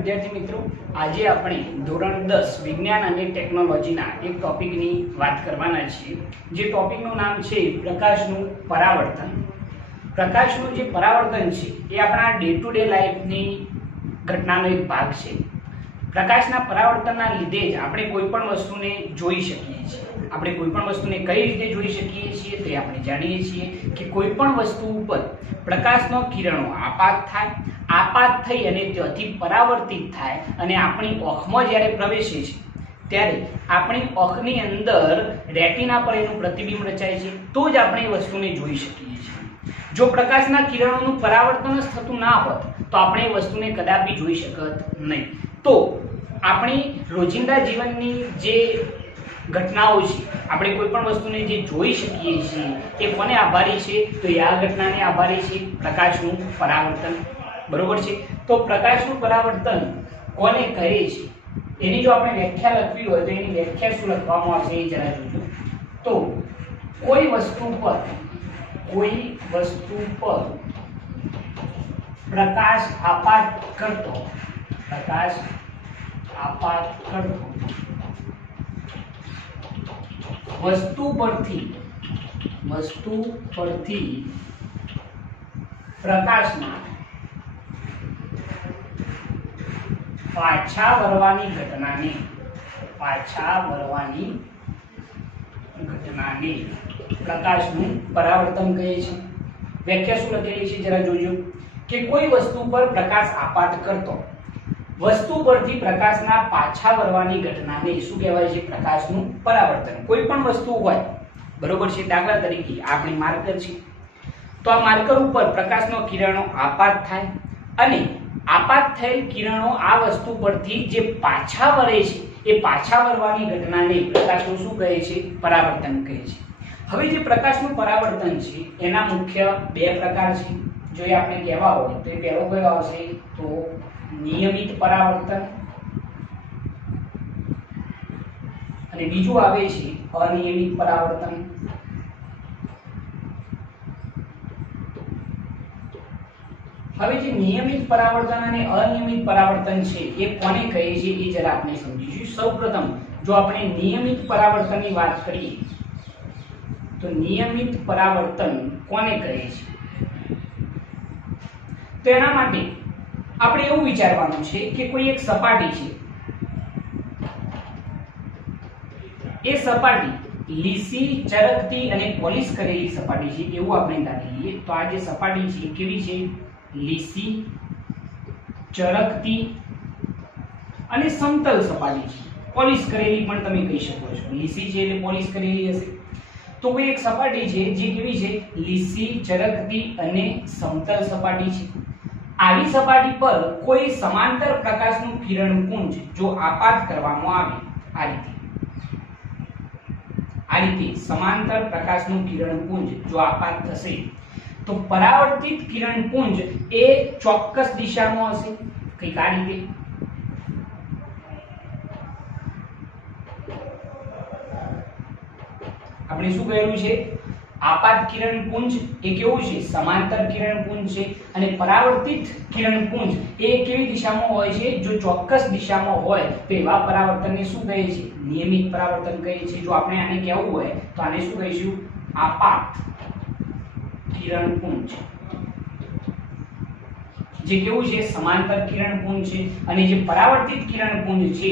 વિદ્યાર્થી મિત્રો, આજે આપણે ધોરણ 10 વિજ્ઞાન અને ટેકનોલોજીના એક ટોપિકની વાત કરવાના છીએ, જે ટોપિકનું નામ છે પ્રકાશનું પરાવર્તન. પ્રકાશનું જે પરાવર્તન છે એ આપણા ડે ટુ ડે લાઈફની ઘટનાનો એક ભાગ છે. પ્રકાશના પરાવર્તનના લીધે જ આપણે કોઈ પણ વસ્તુને જોઈ શકીએ છીએ. આપણે કોઈ પણ વસ્તુને કઈ રીતે જોઈ શકીએ છીએ તે આપણે જાણીએ છીએ કે કોઈ પણ વસ્તુ ઉપર પ્રકાશનો કિરણો આપાત થઈ અને ત્યાંથી પરાવર્તિત થાય અને આપણી આંખમાં જ્યારે પ્રવેશે છે ત્યારે આપણી આંખની અંદર રેટિના પર એનું પ્રતિબિંબ રચાય છે, તો જ આપણે એ વસ્તુને જોઈ શકીએ છીએ. જો પ્રકાશના કિરણોનું પરાવર્તન જ થતું ના હોત તો આપણે એ વસ્તુને કદાપી જોઈ શકત નહીં. તો આપણી રોજિંદા જીવનની જે ઘટનાઓ છે, આપણે કોઈ પણ વસ્તુને જે જોઈ શકીએ છીએ એ કોને આભારી છે? તો એ આ ઘટનાને આભારી છે, પ્રકાશનું પરાવર્તન. બરોબર છે. તો પ્રકાશનું પરાવર્તન કોને કહે છે એની જો આપણે વ્યાખ્યા લખવી હોય તો એની વ્યાખ્યા શું લખવામાં આવશે એ જરા જોજો. તો કોઈ વસ્તુ પર પ્રકાશ આપાત કરતો વસ્તુ પરથી પ્રકાશના પાછા વળવાની ઘટનાને પ્રકાશનું પરાવર્તન કહે છે. વ્યાખ્યા શું લખેલી છે જરા જોજો કે કોઈ વસ્તુ પર પ્રકાશ આપાત કરતો વસ્તુ પરથી પ્રકાશના પાછા વળવાની ઘટનાને શું કહેવાય છે? પ્રકાશનું પરાવર્તન. કોઈ પણ વસ્તુ હોય, બરોબર છે, દાખલા તરીકે આપણી માર્કર છે, તો આ માર્કર ઉપર પ્રકાશનો કિરણો આપાત થાય અને આપાત થયેલ કિરણો આ વસ્તુ પરથી જે પાછા વળે છે એ પાછા વળવાની ઘટનાને પ્રકાશનું શું કહે છે? પરાવર્તન કહે છે. હવે જે પ્રકાશનું પરાવર્તન છે એના મુખ્ય બે પ્રકાર છે. જો એ આપણે કહેવા હોય તો એ પહેલો કયો આવશે? તો નિયમિત પરાવર્તન અને બીજું આવે છે અનિયમિત પરાવર્તન. હવે જે નિયમિત પરાવર્તન અને અનિયમિત પરાવર્તન છે એ કોને કહે છે એ જરા આપણે સમજીશું. સૌપ્રથમ જો આપણે નિયમિત પરાવર્તનની વાત કરીએ તો નિયમિત પરાવર્તન કોને કહે છે? તો એના માટે આપણે એવું વિચારવાનું છે કે કોઈ એક સપાટી છે, એ સપાટી લીસી, ચરકતી અને પોલિશ કરેલી સપાટી છે એવું આપણે ધારી લઈએ. તો આ જે સપાટી છે કેવી છે? લીસી, ચરકતી અને સમતલ સપાટી છે. પોલિશ કરેલી પણ તમે કહી શકો છો. લીસી છે એટલે પોલિશ કરેલી હશે. તો કોઈ એક સપાટી છે જે કેવી છે? લીસી, ચરકતી અને સમતલ સપાટી છે. આવી સપાટી પર કોઈ સમાંતર પ્રકાશનું કિરણપુંજ જો આપાત કરવામાં આવે, આ રીતે સમાંતર પ્રકાશનું કિરણપુંજ જો આપાત થશે તો પરાવર્તિત કિરણપુંજ એ ચોક્કસ દિશામાં હશે. કંઈક આ રીતે. આપણે શું કહેલું છે? આપાત કિરણપુંજ એ કેવું છે? સમાંતર કિરણપુંજ છે. અને પરાવર્તિત કિરણપુંજ એ કેવી દિશામાં હોય છે? જો ચોક્કસ દિશામાં હોય તો એવા પરાવર્તનને શું કહે છે? નિયમિત પરાવર્તન કહે છે. જો આપણે આને કહેવું હોય તો આને શું કહીશું? આપાત કિરણપુંજ. જે કેવું છે? સમાંતર કિરણપુંજ છે. અને જે પરાવર્તિત કિરણપુંજ છે,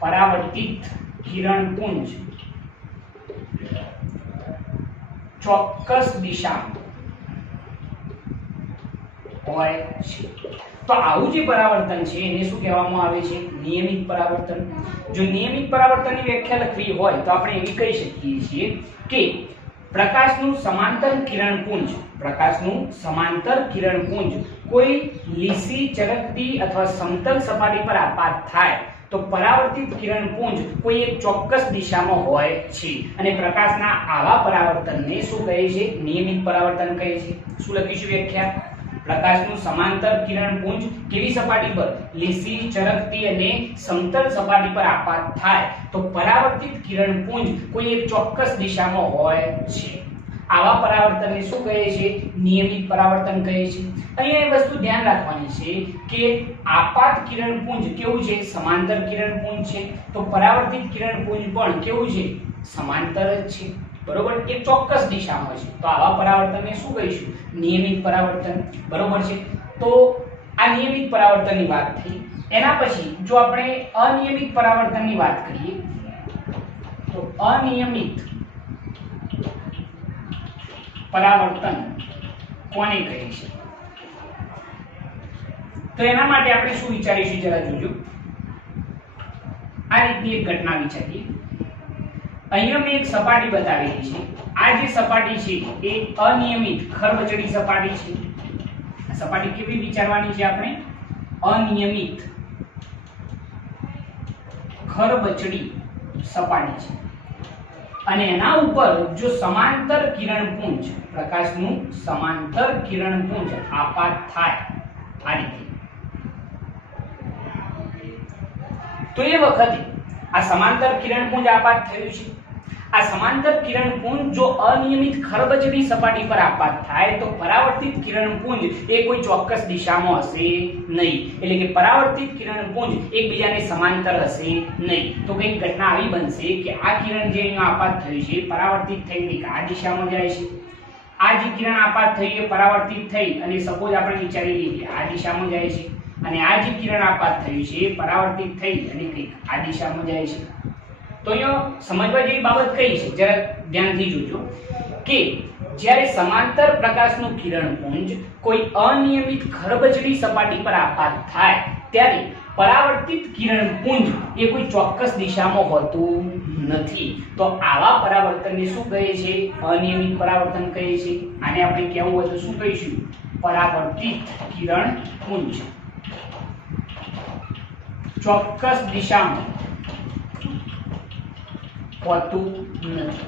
પરાવર્તિત કિરણપુંજ ચોક્કસ દિશામાં હોય છે. તો આવું જે પરાવર્તન છે એને શું કહેવામાં આવે છે? નિયમિત પરાવર્તન. જો નિયમિત પરાવર્તનની વ્યાખ્યા લખવી હોય તો આપણે એવી કહી શકીએ છીએ કે પ્રકાશનું સમાંતર કિરણપુંજ કોઈ લીસી, ચરકતી અથવા સમતલ સપાટી પર આપાત થાય તો પરાવર્તિત કિરણપુંજ કોઈ એક ચોક્કસ દિશામાં હોય છે. અને પ્રકાશના આવા પરાવર્તનને શું કહે છે? નિયમિત પરાવર્તન કહે છે. શું લખીશું વ્યાખ્યા? પ્રકાશનું સમાંતર કિરણપુંજ કેવી સપાટી પર? લીસી, ચરકતી અને સમતલ સપાટી પર આપાત થાય તો પરાવર્તિત કિરણપુંજ કોઈ એક ચોક્કસ દિશામાં હોય છે. આવા પરાવર્તનને શું કહે છે? નિયમિત પરાવર્તન કહે છે. અહીંયા એ વસ્તુ ધ્યાન રાખવાની છે કે આપાત કિરણપુંજ કેવું છે? સમાંતર કિરણપુંજ છે. તો પરાવર્તિત કિરણપુંજ પણ કેવું છે? સમાંતર જ છે. બરોબર, એક ચોક્કસ દિશામાં છે. તો આવા પરાવર્તનને શું કહીશું? નિયમિત પરાવર્તન. બરોબર છે. તો આ નિયમિત પરાવર્તનની વાત થઈ. એના પછી જો આપણે અનિયમિત પરાવર્તનની વાત કરીએ તો અનિયમિત પરાવર્તન કોને કહે છે? તો એના માટે આપણે શું વિચારીશું જરા જોજો. આ રીતની એક ઘટના વિચારીએ. અહીંયા મેં એક સપાટી બતાવેલી છે. આ જે સપાટી છે એ અનિયમિત ખરબચડી સપાટી છે. સપાટી કેવી વિચારવાની છે આપણે? અનિયમિત ખરબચડી સપાટી છે અને એના ઉપર જો સમાંતર કિરણપુંજ, પ્રકાશનું સમાંતર કિરણપુંજ આપાત થાય આ રીતે, તો એ વખતે આ સમાંતર કિરણપુંજ આપાત થયું છે. આ સમાંતર કિરણપુંજ જો અનિયમિત ખરબચડી સપાટી પર આપાત થાય તો પરાવર્તિત કિરણપુંજ એ કોઈ ચોક્કસ દિશામાં હશે નહીં. એટલે કે પરાવર્તિત કિરણપુંજ એકબીજાને સમાંતર હશે નહીં. તો કંઈક ઘટના આવી બનશે કે આ કિરણ જે અહીંયા આપાત થયું છે પરાવર્તિત થઈને આ દિશામાં જાય છે. આ જે કિરણ આપાત થઈ એ પરાવર્તિત થઈ અને સપોઝ આપણે વિચારી લઈએ કે આ દિશામાં જાય છે અને આ જે કિરણ આપાત થયું છે પરાવર્તિત થઈ અને કંઈક આ દિશામાં જાય છે. તો અહીંયા સમજવા જેવી બાબત કઈ છે? જરા ધ્યાનથી જોજો કે જ્યારે સમાંતર પ્રકાશનું કિરણપુંજ કોઈ અનિયમિત ખરબચડી સપાટી પર આપાત થાય ત્યારે પરાવર્તિત કિરણપુંજ એ કોઈ ચોક્કસ દિશામાં હોતું નથી. તો આવા પરાવર્તનને શું કહે છે? અનિયમિત પરાવર્તન કહે છે. આને આપણે કેવું હોય તો શું કહીશું? પરાવર્તિત કિરણપુંજ. ચોક્કસ દિશામાં હોતું નથી.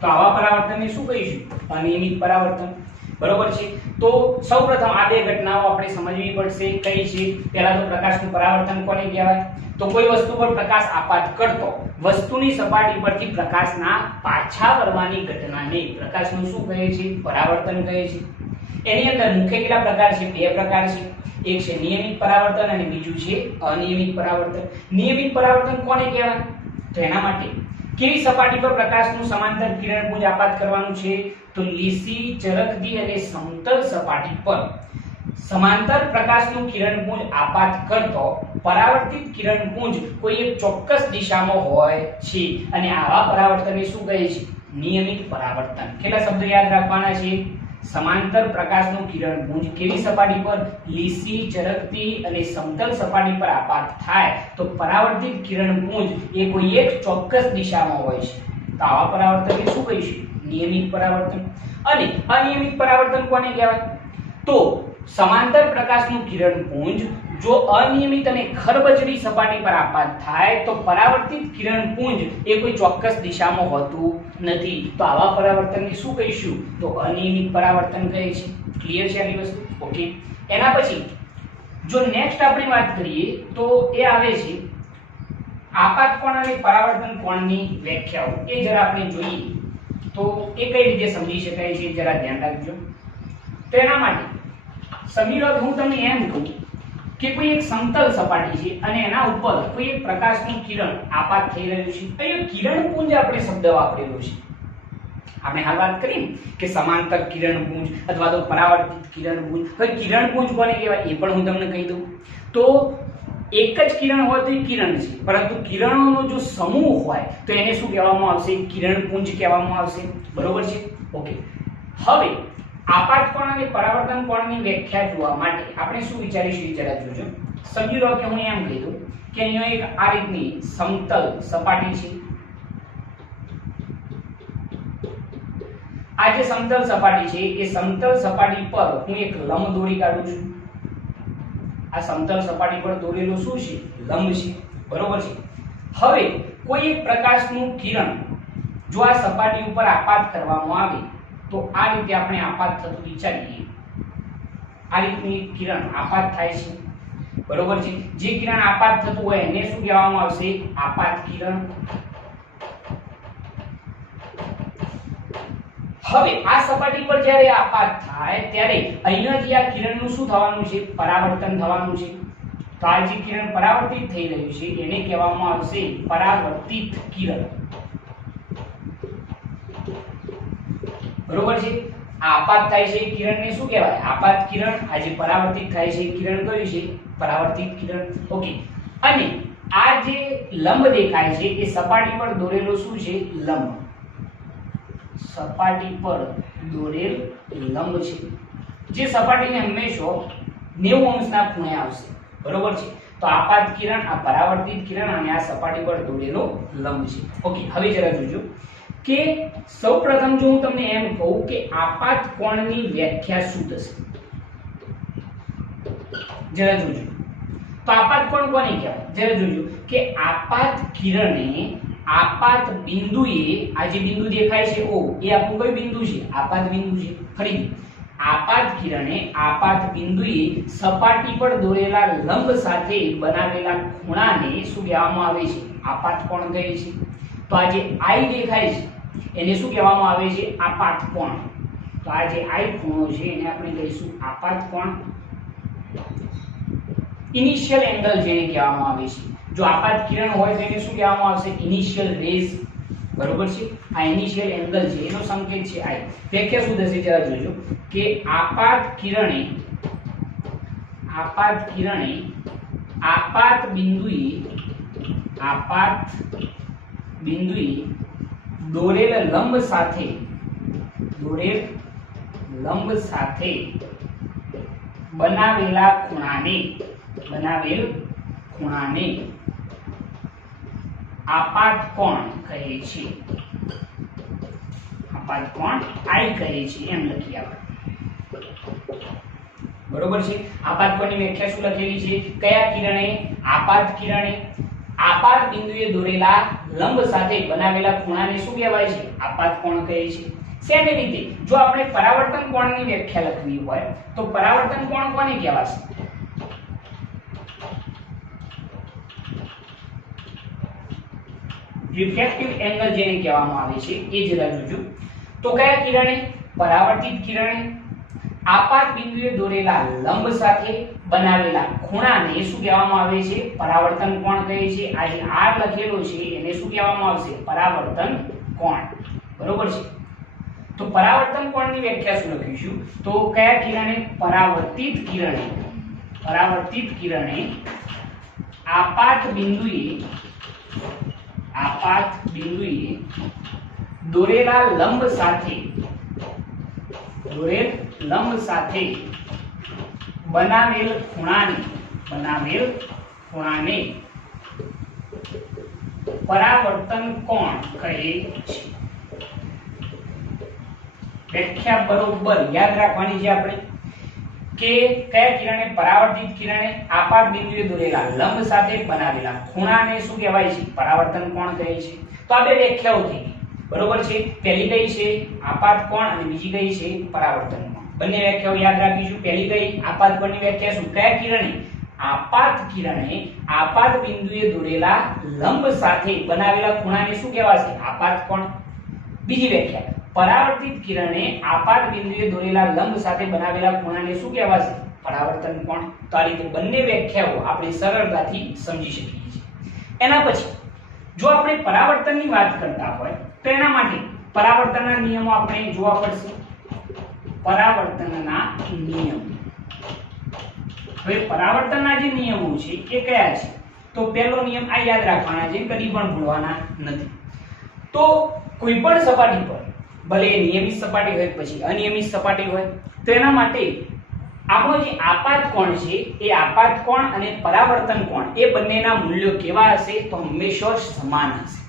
તો આવા પરાવર્તનને શું કહીશું? અનિયમિત પરાવર્તન. બરોબર છે. તો સૌપ્રથમ આ બે ઘટનાઓ આપણે સમજવી પડશે. કઈ છે? પહેલા તો પ્રકાશનું પરાવર્તન કોને કહેવાય? તો કોઈ વસ્તુ પર પ્રકાશ આપાત કરતો વસ્તુની સપાટી પરથી પ્રકાશના પાછા વળવાની ઘટનાને પ્રકાશનું શું કહે છે? પરાવર્તન કહે છે. એની અંદર મુખ્ય કેટલા પ્રકાર છે? બે પ્રકાર છે. એક છે નિયમિત પરાવર્તન અને બીજું છે અનિયમિત પરાવર્તન. નિયમિત પરાવર્તન કોને કહેવાય? તો એના માટે કેવી સપાટી પર પ્રકાશનું સમાંતર કિરણપુંજ આપાત કરવાનું છે? તો લીસી, ચરકતી અને સમતલ સપાટી પર સમાંતર પ્રકાશનું કિરણપુંજ આપાત કરતો પરાવર્તિત કિરણપુંજ કોઈ એક ચોક્કસ દિશામાં હોય છે અને આવા પરાવર્તનને શું કહે છે? નિયમિત પરાવર્તન. કેટલા શબ્દો યાદ રાખવાના છે? સમાંતર પ્રકાશનું કિરણપુંજ કેવી સપાટી પર? લીસી, ચરકતી અને સમતલ સપાટી પર આપાત થાય તો પરાવર્તિત કિરણપુંજ એ કોઈ એક ચોક્કસ દિશામાં હોય છે. તો આવા પરાવર્તનને શું કહીશું? નિયમિત પરાવર્તન. અને અનિયમિત પરાવર્તન કોને કહેવાય? તો સમાંતર પ્રકાશનું કિરણપુંજ જો અનિયમિત અને ખરબચડી સપાટી પર આપાત થાય તો પરાવર્તિત કિરણપુંજ એ કોઈ ચોક્કસ દિશામાં હોતું નથી. તો આવા પરાવર્તનને શું કહીશું? તો અનિયમિત પરાવર્તન કહે છે. ક્લિયર છે આની વસ્તુ? ઓકે. એના પછી જો નેક્સ્ટ આપણે વાત કરીએ તો એ આવે છે આપાત કોણ અને પરાવર્તન કોણની વ્યાખ્યાઓ. એ જરા આપણે જોઈએ તો એ કઈ રીતે સમજી શકાય છે જરા ધ્યાન રાખજો. તો એના માટે સમજી લો કે હું તમને એમ કહું કે કોઈ એક સમતલ સપાટી છે અને એના ઉપર કોઈ એક પ્રકાશનું કિરણ આપાત થઈ રહ્યું છે. અહીંયા કિરણપુંજ આપણે શબ્દ વાપરેલો છે. આપણે હાલ વાત કરી કે સમાંતર કિરણપુંજ અથવા તો પરાવર્તિત કિરણપુંજ. હવે કિરણપુંજ કોને કહેવાય એ પણ હું તમને કહી દઉં. તો એક જ કિરણ હોય તો એ કિરણ છે, પરંતુ કિરણોનો જો સમૂહ હોય તો એને શું કહેવામાં આવશે? કિરણપુંજ કહેવામાં આવશે. બરોબર છે? ઓકે. હવે આપાત કોણ અને પરાવર્તન કોણની વ્યાખ્યા જોવા માટે આપણે શું વિચારીશું જરા જોજો. સમજી લો કે હું એમ કહી દઉં કે અહીંયા એક આ રીતની સમતલ સપાટી છે. આ જે સમતલ સપાટી છે એ સમતલ સપાટી પર હું એક લંબ દોરી કાઢું છું. આ સમતલ સપાટી પર દોરેલો શું છે? લંબ છે. બરોબર છે. હવે કોઈ એક પ્રકાશનું કિરણ જો આ સપાટી ઉપર આપાત કરવામાં આવે તો આ રીતે આપણે આપાત થતું વિચારીએ. આ રીતની કિરણ આપાત થાય છે. બરોબર છે. જે કિરણ આપાત થતું હોય એને શું કહેવામાં આવશે? આપાત કિરણ. હવે આ સપાટી પર જ્યારે આપાત થાય ત્યારે અહીંયાથી આ કિરણનું શું થવાનું છે? પરાવર્તન થવાનું છે. તો આ જે કિરણ પરાવર્તિત થઈ રહ્યું છે એને કહેવામાં આવશે પરાવર્તિત કિરણ. બરોબર છે? આપાત થાય છે કિરણને શું કહેવાય? આપાત કિરણ. આ જે પરાવર્તિત થાય છે કિરણ કયું છે? પરાવર્તિત કિરણ. ઓકે. અને આ જે લંબ દેખાય છે એ સપાટી પર દોરેલો શું છે? લંબ. સપાટી પર દોરેલ લંબ છે જે સપાટીને હંમેશા 90 અંશના ખૂણે આવશે. બરોબર છે? તો આપાત કિરણ, આ પરાવર્તિત કિરણ અને આ સપાટી પર દોરેલો લંબ છે. ઓકે. હવે જરા જોજો કે સૌપ્રથમ જો હું તમને એમ કહું કે આપાત કોણની વ્યાખ્યા શું થશે. જરા જોજો. તો આપાત કોણ કોને કહેવાય? જરા જોજો કે આપાત કિરણે આપાત બિંદુએ, આ જે બિંદુ દેખાય છે O, એ આપણું કયું બિંદુ છે? આપાત બિંદુ છે. ફરીથી આપાત કિરણે આપાત બિંદુએ સપાટી પર દોરેલા લંબ સાથે બનાવેલા ખૂણાને શું કહેવામાં આવે છે? આપાત કોણ કહે છે. તો આ જે I દેખાય છે એને શું કહેવામાં આવે છે? આપાત કોણ. તો આ જે I ખૂણો છે એને આપણે કહીશું આપાત કોણ. ઇનિશિયલ એંગલ જેને કહેવામાં આવે છે. જો આપાત કિરણ હોય તો એને શું કહેવામાં આવશે? Initial rays. બરોબર છે? આ ઇનિશિયલ એંગલ છે એનો સંકેત છે I. વ્યાખ્યા શું થશે? જરા જોજો કે આપાત કિરણે આપાત બિંદુએ દોરેલ લંબ સાથે બનાવેલ ખૂણાને આપાત કોણ કહે છે. આપાત કોણ I કહે છે એમ લખી આપણે. બરોબર છે? આપાત કોણની વ્યાખ્યા શું લખેલી છે? કયા કિરણે? આપાત કિરણે આપાત બિંદુએ દોરેલા લંબ સાથે બનાવેલા ખૂણાને શું કહેવાય છે? આપાત કોણ કહે છે. સેમી રીતે જો આપણે પરાવર્તન કોણની વ્યાખ્યા લખવી હોય તો પરાવર્તન કોણ કોને કહેવાશે? રિફ્લેક્ટિવ એંગલ જેને કહેવામાં આવે છે એ જરા જોજો. તો કયા કિરણે? પરાવર્તિત કિરણે આપાત બિંદુએ દોરેલા લંબ સાથે બનાવેલા ખૂણાને શું કહેવામાં આવે છે? પરાવર્તન કોણ કહે છે. આ જે R લખેલો છે એને શું કહેવામાં આવશે? પરાવર્તન કોણ. બરોબર છે? તો પરાવર્તન કોણની વ્યાખ્યા શું લખીશું? તો કયા કિરણે? પરાવર્તિત કિરણે આપાત બિંદુએ દોરેલા લંબ સાથે બનાવેલ ખૂણાને પરાવર્તન કોણ કહે છે. વ્યાખ્યા બરોબર યાદ રાખવાની છે આપણે કે કયા કિરણે? પરાવર્તિત કિરણે આપાત બિંદુએ દોરેલા લંબ સાથે બનાવેલા ખૂણાને શું કહેવાય છે? પરાવર્તન કોણ કહે છે. તો આ બે વ્યાખ્યાઓ થઈ ગઈ. બરોબર છે? પહેલી કઈ છે? આપાત કોણ અને બીજી કઈ છે? પરાવર્તન કોણ. બંને વ્યાખ્યાઓ યાદ રાખીશું. પહેલી કઈ? આપાત કોણની વ્યાખ્યા શું? કયા કિરણે? આપાત કિરણે આપાત બિંદુએ દોરેલા લંબ સાથે બનાવેલા ખૂણાને શું કહેવાશે? આપાત કોણ. બીજી વ્યાખ્યા પરાવર્તિત કિરણે આપાત બિંદુએ દોરેલા લંબ સાથે બનાવેલા ખૂણાને શું કહેવાશે? પરાવર્તન કોણ. તો આ રીતે બંને વ્યાખ્યાઓ આપણે સરળતાથી સમજી શકીએ છીએ. એના પછી જો આપણે પરાવર્તનની વાત કરતા હોય તો એના માટે પરાવર્તનના નિયમો આપણે જોવા પડશે. પરાવર્તનના નિયમ. હવે પરાવર્તનના જે નિયમો છે એ કયા છે? તો પહેલો નિયમ આ યાદ રાખવાના છે, કદી પણ ભૂલવાના નથી. તો કોઈ પણ સપાટી પર ભલે એ નિયમિત સપાટી હોય પછી અનિયમિત સપાટી હોય તો એના માટે આપણો જે આપાત કોણ છે એ આપાત કોણ અને પરાવર્તન કોણ એ બંનેના મૂલ્યો કેવા હશે? તો હંમેશા સમાન હશે.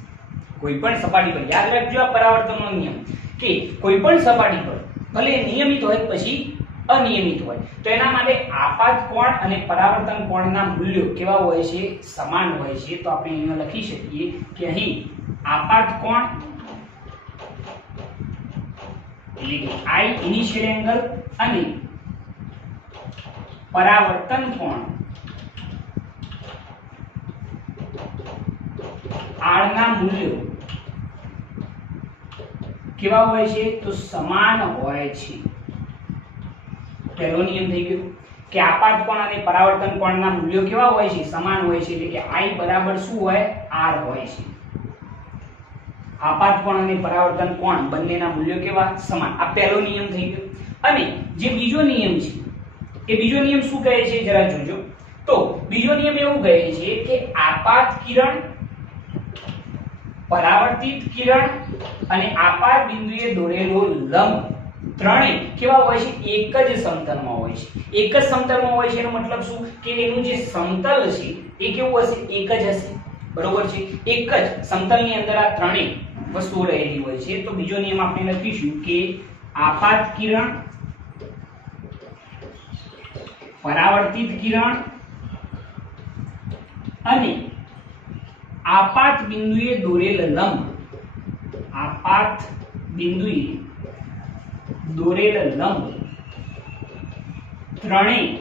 કોઈ પણ સપાટી પર યાદ રાખજો આ પરાવર્તનનો નિયમ કે કોઈ પણ સપાટી પર ભલે નિયમિત હોય પછી અનિયમિત હોય તો એના માટે આપાત કોણ અને પરાવર્તન કોણના મૂલ્યો કેવા હોય છે? સમાન હોય છે. તો આપણે અહીંયા લખી શકીએ કે અહીં આપાત કોણ એટલે કે I ઇનિશિયલ એંગલ અને પરાવર્તન કોણ R ના મૂલ્યો કેવા હોય છે તો સમાન હોય છે। પહેલો નિયમ થઈ ગયો કે આપાત કોણ અને પરાવર્તન કોણના મૂલ્યો કેવા હોય છે સમાન હોય છે, એટલે કે I બરાબર શું હોય R હોય છે। આપાત કોણ અને પરાવર્તન કોણ બંનેના મૂલ્યો કેવા સમાન, આ પહેલો નિયમ થઈ ગયો। અને જે બીજો નિયમ છે એ બીજો નિયમ શું કહે છે જરા જોજો। તો બીજો નિયમ એવું કહે છે કે આપાત કિરણ, પરાવર્તિત કિરણ અને આપાત બિંદુએ દોરેલો લંબ ત્રણેય કેવા હોય છે એક જ સમતલમાં હોય છે। એક જ સમતલમાં હોય છે એનો મતલબ શું કે એનું જે સમતલ છે એ કેવું હશે એક જ હશે, બરોબર છે। એક જ સમતલની અંદર આ ત્રણેય વસ્તુઓ રહેલી હોય છે। તો બીજો નિયમ આપણે લખીશું કે આપાત કિરણ, પરાવર્તિત કિરણ અને આપાત બિંદુએ દોરેલ લંબ, આપાત બિંદુએ દોરેલ લંબ ત્રણેય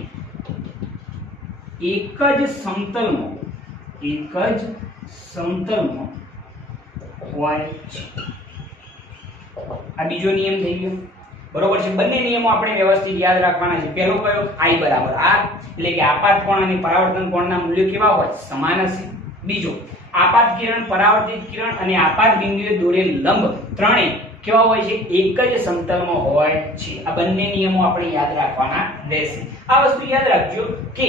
એક જ સમતલમાં હોય છે। આ બીજો નિયમ થઈ ગયો, બરોબર છે। બંને નિયમો આપણે વ્યવસ્થિત યાદ રાખવાના છે। પહેલો કયો I બરાબર R, એટલે કે આપાત કોણ અને પરાવર્તન કોણના મૂલ્યો કેવા હોય સમાન હશે। બીજો આપાત કિરણ, પરાવર્તિત કિરણ અને આપાત બિંદુએ દોરેલ લંબ ત્રણેય કેવા હોય છે એક જ સમતલમાં હોય છે। આ બંને નિયમો આપણે યાદ રાખવાના રહેશે। આ વસ્તુ યાદ રાખજો કે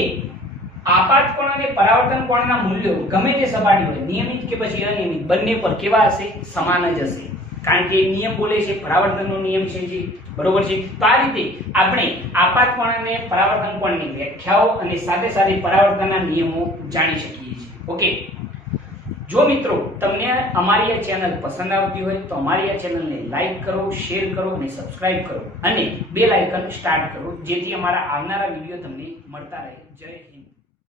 આપાત કોણ અને પરાવર્તન કોણના મૂલ્યો ગમે તે સપાટી હોય નિયમિત કે પછી અનિયમિત બંને પર કેવા હશે સમાન જ હશે, કારણ કે નિયમ બોલે છે પરાવર્તનનો નિયમ છે જે, બરોબર છે। તો આ રીતે આપણે આપાત કોણ અને પરાવર્તન કોણની વ્યાખ્યાઓ અને સાથે સાથે પરાવર્તનના નિયમો જાણી શકીએ છીએ। ઓકે, જો મિત્રો તમને અમારી આ ચેનલ પસંદ આવતી હોય તો અમારી આ ચેનલને લાઈક કરો, શેર કરો અને સબસ્ક્રાઇબ કરો અને બેલ આઇકન સ્ટાર્ટ કરો, જેથી અમારા આવનારા વિડીયો તમને મળતા રહે। જય હિન્દ।